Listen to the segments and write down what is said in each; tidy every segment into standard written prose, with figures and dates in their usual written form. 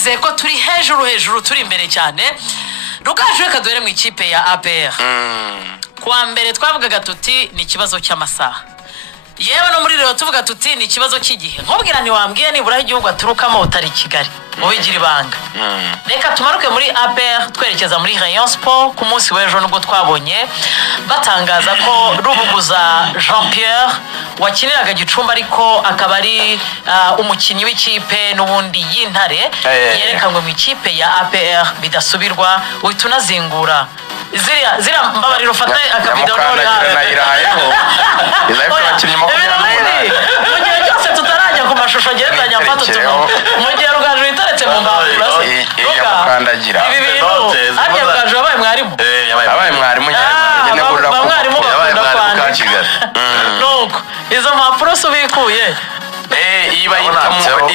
ndizeye ko turi hejuru turi imbere cyane. Rugaju reka duhere mu ikipe ya APR. Kuwa mbere twavugaga tuti ni ikibazo cy'amasaha, yewe no muri rero tuvuga tuti ni ikibazo cy'igihe. Nkubwira ni wambwiye nibura igihugu aturukamo utari Kigali mubigira ibanga. Reka tumaruke muri APR twerekeza muri Rayon Sport. Ku munsi w'ejo nubwo twabonye batangaza ko Rubuguza Jean Pierre wakiniraga Gicumbi ariko akaba ari umukinnyi w'ikipe n'ubundi y'Intare yerekanwe mu ikipe ya APR bidasubirwa. Uhita unazingura zira mbabariro fata akabido none nayirayeho izahita abakinnyi makumyabiri mu gihe cyose tutarajya ku mashusho agereranya mfata utumo mu gihe Rugaju iteretse mu mbabura yamukandagira ibi bintu arya Rugaju yabaye mwarimu yabaye mwarimu nyine gurira ko mwarimu bakunda kwandika nuko izo mpapuro subikuye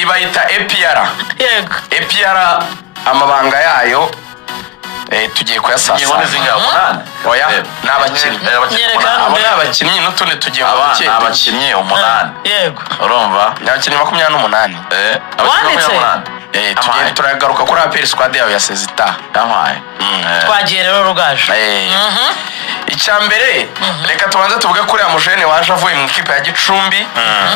ibayita APR. Yego APR amabanga yayo tugiye kuyasasa oya n'abakinnyi abo n'abakinnyi n'utundi tugiye mu abakinnyi 8 yego urumva n'abakinnyi 28 tugiye turagaruka kuri APR squad yayo ya Sezita yampaye twagiye rero Rugaju. Icyambere reka tubanze tuvuge kuri amujene waje avuye mu ikipe ya Gicumbi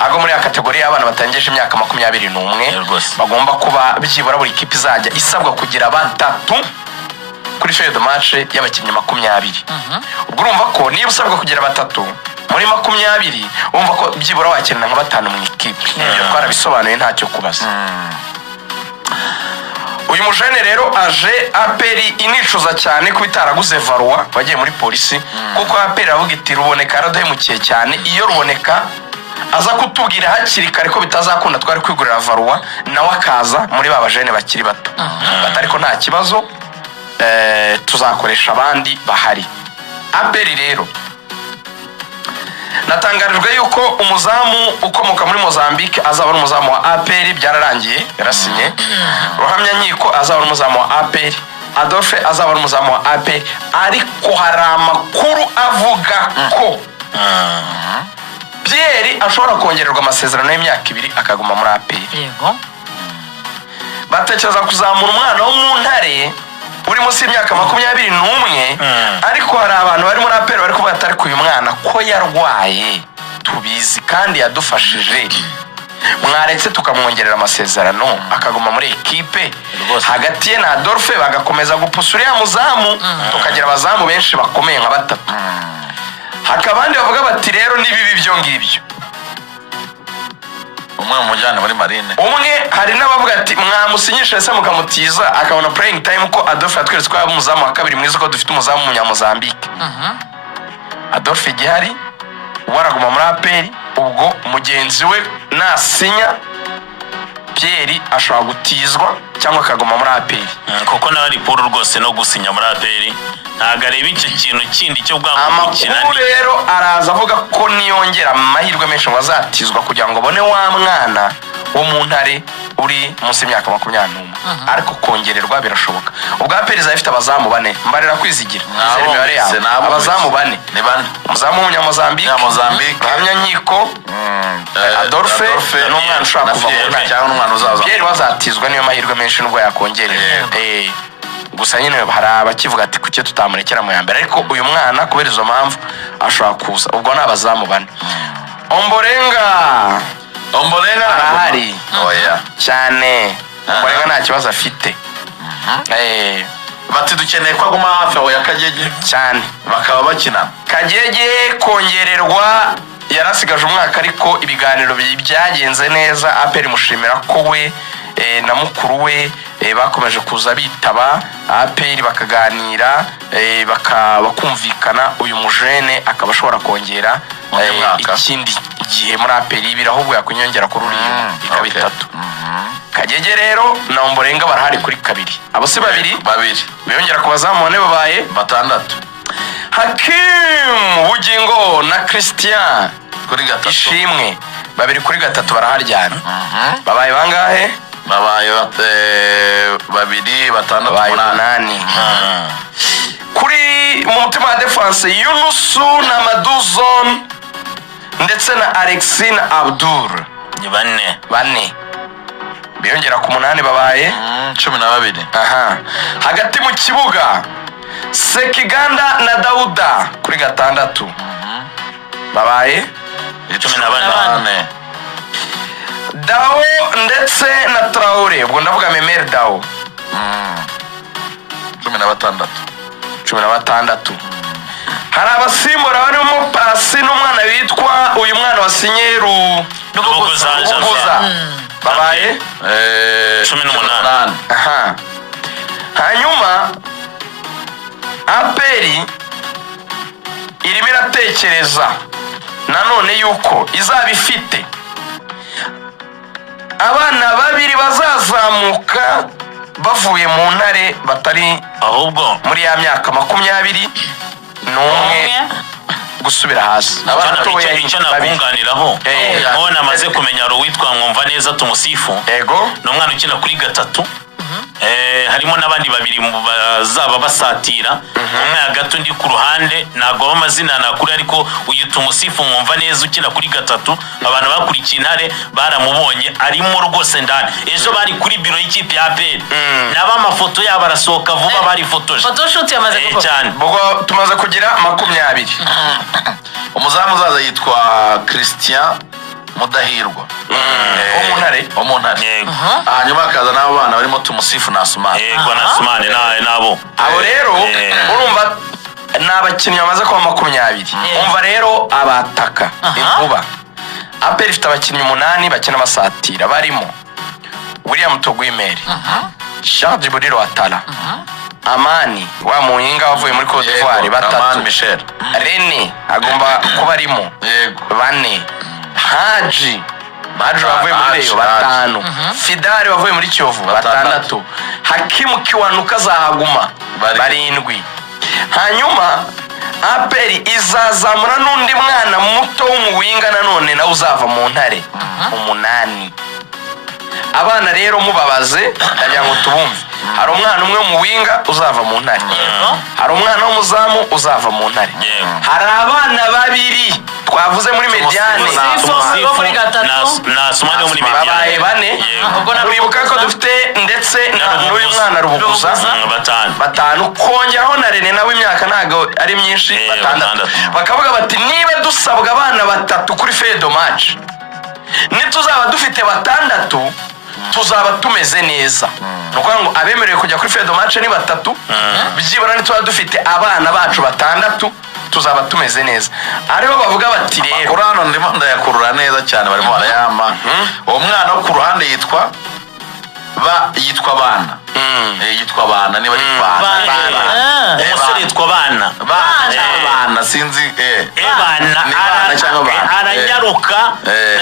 ago muri kategori y'abana batangeje imyaka 21 bagomba kuba byibura buri ikipe izajya isabwa kugira batatu kuri feuille de match y'abakinnyi 20. Ubwo urumva ko niba usabwa kugira batatu muri 20 umva ko byibura wakirana nka batanu mu ikipe. Ibyo twarabisobanuye ntacyo kubaza. Uyu mujene rero aje APR inicuza cyane ko bitaraguze Varwa bagiye muri polisi kuko APR avuga iti ruboneka radahemukiye cyane. Iyo ruboneka aza kutubwira hakiri kare ko bitazakunda twari kwigurira Varwa nawe akaza muri ba bajene bakiri bato batari ko nta kibazo tuzakoresha abandi bahari. APR rero natangarijwe yuko umuzamu ukomoka muri Mozambique azaba umuzamu wa APR byararangiye yarasinye. Ruhamya Nkiko azaba umuzamu wa APR, Adolphe azaba umuzamu wa APR ariko hari amakuru avuga ko Pierre ashobora kongererwa amasezerano y'imyaka 2 akaguma muri APR. Yego batekereza kuzamura umwana wo mu Ntare uri munsi y'imyaka 21 ariko hari abantu bari muri APR bari kuvuga atari kuyu mwana ko yarwaye tubizi kandi yadufashije mwaretse tukamwongerera amasezerano akaguma muri ekipe hagati ye na Adolphe bagakomeza gupusura ya muzamu tukagira abazamu benshi bakomeye nka batatu. Hakabandi bavuga bati rero nibibi byo ngibyo umwe mujyana muri Marine umwe hari n'abavuga ati mwamusinyisha ese mukamutiza akabona playing time ko Adolphe atweretse ko yaba umuzamu wa kabiri mwiza ko dufite umuzamu mu Mozambique. Adolphe gihari waraguma muri APR ubwo mugenzi we nasinya Pierre ashobora gutizwa cyangwa akaguma muri APR kuko nawe riporo rwose no gusinya muri APR ntago areba icyo kintu kindi cyo bwamukina. Amakuru rero araza avuga ko niyongera amahirwe menshi ngo azatizwa kugira ngo bone wa mwana wo mu Ntare uri munsi y'imyaka 21 ariko kongererwa birashoboka. Ubwo APR izafite abazamu 4 mbarira kwizigira abazamu 4 ni 4 umuzamu w'Umunyamozambique Ruhamya Nkiko Adolphe n'umwana ushaka kuva mu Ntare cyangwa n'umwana uzaza Pierre bazatizwa niyo mahirwe menshi nubwo yakongererwa. Gusa nyine hari abakivuga ati kuki tutamurekera mu yambere ariko uyu mwana kubera izo mpamvu ashobora kuza. Ubwo nabazamu 4 Ombolenga arahari oya cyane Ombolenga nta kibazo afite. bati dukeneye ko aguma hafi aho ya Kagege cyane bakaba bakina. Kagege kongererwa yarasigaje umwaka ariko ibiganiro byagenze neza. APR mushimira ko we na mukuru we bakomeje kuza bitaba APR bakaganira bakumvikana uyu mujene akaba ashobora kongera ikindi gihe muri APR ibirahubwo yakunyongera kuri uriya ikaba 3. Kagege rero na Ombolenga barahari kuri 2 abo se babiri biyongera kubazamu bane babaye 6. Hakim Bugingo na Christian kuri 3 Ishimwe babiri kuri 3 baraharyana babaye bangahe babaye 2 6 8 kuri mu mutima wa defense Yunusu na Maduzon ndetse na Alexine Abdul ni 4 biyongera ku 8 babaye 12. aha hagati mu kibuga Sekiganda na Dauda kuri 6 babaye 14. Dao ndetse na Traore ubwo ndavuga Memer Dao 16 hari abasimbura barimo Pasi n'umwana witwa uyu mwana wa Sinyeru Rubuguza babaye 18. aha hanyuma Aperi irimo iratekereza nanone yuko izaba ifite abana babiri bazazamuka bavuye mu ntare batari ahubwo muri ya myaka 21 gusubira hasi icyo nakunganiraho aho namaze kumenya uwitwa Mwumva Neza Tumusifu yego ni umwana ukina kuri 3 harimo n'abandi babiri bazaba basatira umwe hagati undi ku ruhande ntabwo amazina nakuri ariko uyu Tumusifu Mwumva Neza ukina kuri 3 abantu bakurikiye intare baramubonye arimo rwose ndani ejo bari kuri biro y'ikipe ya APR naba amafoto yabo arasohoka vuba bari fotoje photoshoot yamaze gukora cyane ubwo tumaze kugira 20 umuzamu uzaza yitwa Christian Mudahirwa wo mu ntare yego hanyuma akaza n'abo bana barimo Tumusifu na Asumani yego na Asumani nabo abo rero urumva n'abakinnyi bamaze kuba 20 umva rero abataka inkuba Aperi ifite abakinnyi 8 bakina basatira barimo William Togwimeri Charles Djibril Watara Amani wa muhinga wavuye muri Cote d'Ivoire Amani Michel René agomba kuba arimo yego 4 Haji wavuye muri Reyo 5 Fidari wavuye muri Kiyovu 6 Hakimu Kiwanuka azahaguma 7 hanyuma Aperi izazamura n'undi mwana muto w'umuwinga nanone nawe uzava mu ntare 8 abana rero mubabaze ndagira ngo tubumve hari umwana umwe mu winga uzava mu ntare hari umwana w'umuzamu uzava mu ntare hari abana babiri twavuze muri Mediane na Asumani muri Mediane babaye 4 uribuka ko dufite ndetse n'uyu mwana Rubuguza 5 kongeraho na René nawe imyaka ntago ari myinshi 6 bakavuga bati niba dusabwa abana 3 kuri fedo match nituzaba dufite 6 tuzaba tumeze neza nuko ngo abemerewe kujya kuri fedo match ni 3 byibura nituzaba dufite abana bacu 6 tuzaba tumeze neza ariho bavuga bati rero Kurano ndimo ndayakurura neza cyane barimo barayama uwo mwana wo ku ruhande yitwa bana yitwa bana niba umusore yitwa bana sinzi aranyaruka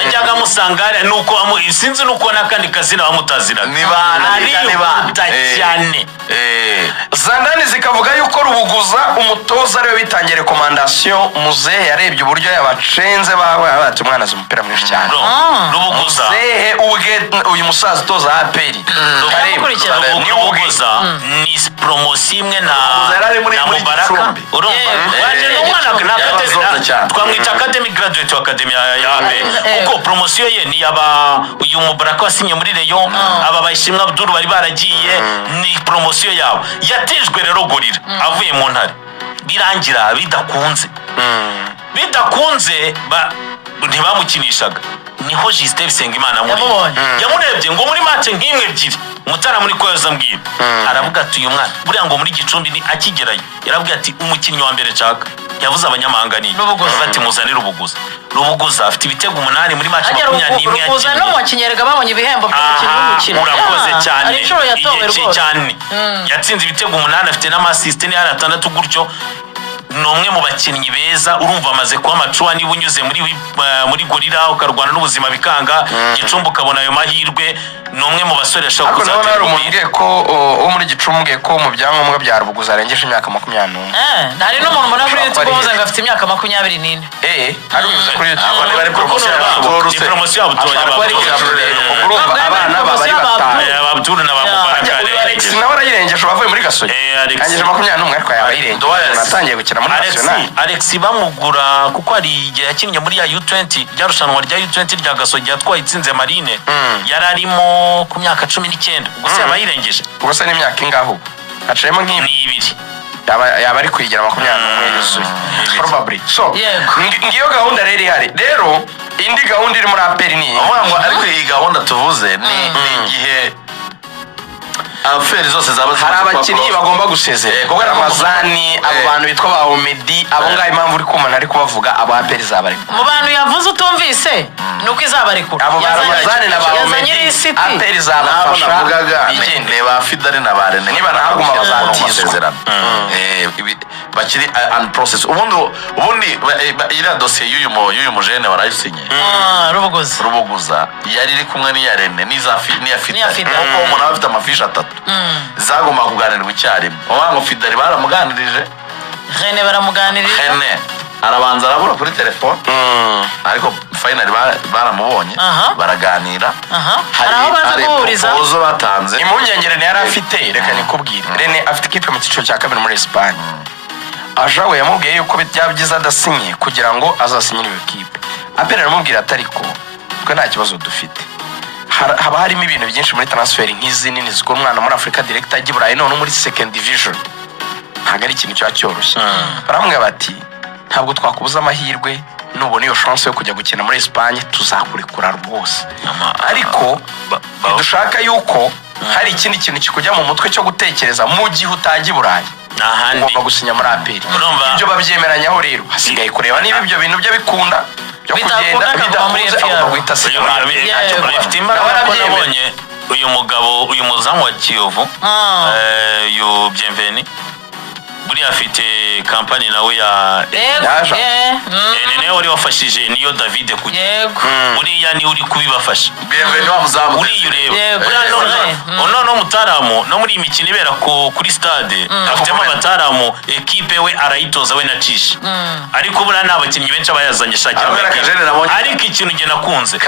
najyaga musanga nuko sinzi nuko nakandi kazina bamutazira ni bana cyane Zandani zikavuga yuko Rubuguza umutoza ariwe bitangiye recommandation muzehe yarebye uburyo yabacenze bawe abati umwana z'umupira mwinshi cyane Rubuguza uyu musaza utoza Aperi Rubuguza ni promotion imwe na Mubaraka waje n'umwana twamwita academy graduate wa academy ya Aperi kuko promotion ye ni yaba uyu Mubaraka wasinye muri Reyo aba Bayishimwa Abdul bari baragiye ni promotion yabo yatijwe rero Gorira avuye mu ntare birangira bidakunze ntibamukinishaga niho Justin Bisengimana muri yamurebye ngo muri match nk'imwe ebyiri Mutara muri koyoza mbwira aravuga ati uyu mwana buriya ngo muri Gicumbi ni akigerayo yaravuga ati umukinnyi wa mbere caka yavuze abanyamahanga ni bati muzanira Rubuguza afite ibitego 8 muri match 21 Rubuguza no mu Kinyerega babonye ibihembo by'umukino w'umukino urakoze cyane cyane yatsinze ibitego 8 afite n'amasist ni 6 gutyo nomwe mu bakinnyi beza urumva amaze kuba macuwa niba unyuze muri Gorira ukarwana n'ubuzima bikanga Gicumbi ukabona ayo mahirwe nomwe mu basore ashaka kuzatera ari umumbwiye ko wo muri Gicumbi ko mu byangombwa bya Rubuguza arengeje imyaka 21 hari no muntu mbona kuri YouTube uvuze ngo afite imyaka 24 ari uvuze kuri YouTube bari promotion yabo urumva abana baba ari batanu Abdul na Bamubarakare nawe arayirengeje bavuye muri Gasogi angije 21 ariko yaba irenge natangiye gukina muri national Alex bamugura kuko ari igihe yakinnye muri ya U20 ryarushanwa rya U20 rya Gasogi yatwaye itsinze Marine yararimo ku myaka 19 gusa yaba yirengeje gusa n'imyaka ingaho acayemo nk'ibiri yaba ari kwigira 21 yuzuye probably so ngiyo gahunda rero ihari rero indi gahunda iri muri APR ni ariko iyi gahunda tuvuze ni igihe aferi zose zaba hari abakinnyi bagomba gusezera kuko Ramazani abo bantu bitwa ba Omedi abo ngaho impamvu uri kumana ari kubavuga abo APR zabareka mu bantu yavuze utumvise nuko izabarekura abo ba Ramazani na ba Omedi APR zabafasha igende ba Fidari na ba Rene niba nahaguma bazatizwa bakiri and process ubundi ira dossier y'uyu mujene warayisinye rubuguza yari iri kumwe n'iya Rene n'iya Fidari kuko umuntu afite amafishi 3 zagomba kuganirwa icyarimwe wango Fidari baramuganirije Rene baramuganirije Rene arabanza arabura kuri telefone ariko finally baramubonye baraganira hari proposal batanze impungenge Rene yari afite reka nikubwire Rene afite ikipe mu cyiciro cya kabiri muri Espagne ajawe yamubwiye yuko byabyiza adasinye kugira ngo azasinyire iyo kipe APR aramubwira atariko twe nta kibazo dufite haba harimo ibintu byinshi muri transfer nk'izi nini zikora umwana muri Africa direct ajya Burayi none muri second division ntabwo ari ikintu cyoroshye baramubwira bati ntabwo twakubuza amahirwe nubona iyo chance yo kujya gukina muri Espagne tuzakurekura rwose ariko dushaka yuko hari ikindi kintu kikujya mu mutwe cyo gutekereza mu gihe utajya Burayi ugomba gusinya muri APR ibyo babyemeranyaho rero hasigaye kureba niba ibyo bintu byo bikunda byo kugenda bidakunze ahubwo guhita sinya bifite imbaraga ko nabonye uyu muzamu wa Kiyovu uyu Bienveni buri afite kampani nawe ya nene uri wafashije niyo David kujya buri yani uri kubibafasha Bienveni wa muzamu uri ureba no mutaramu no muri imikino ibera kuri stade afitemo abataramu equipe we arayitoza we nacisha ariko bura n'abakinnyi benshi abayazanye shakira ariko ikintu nge nakunze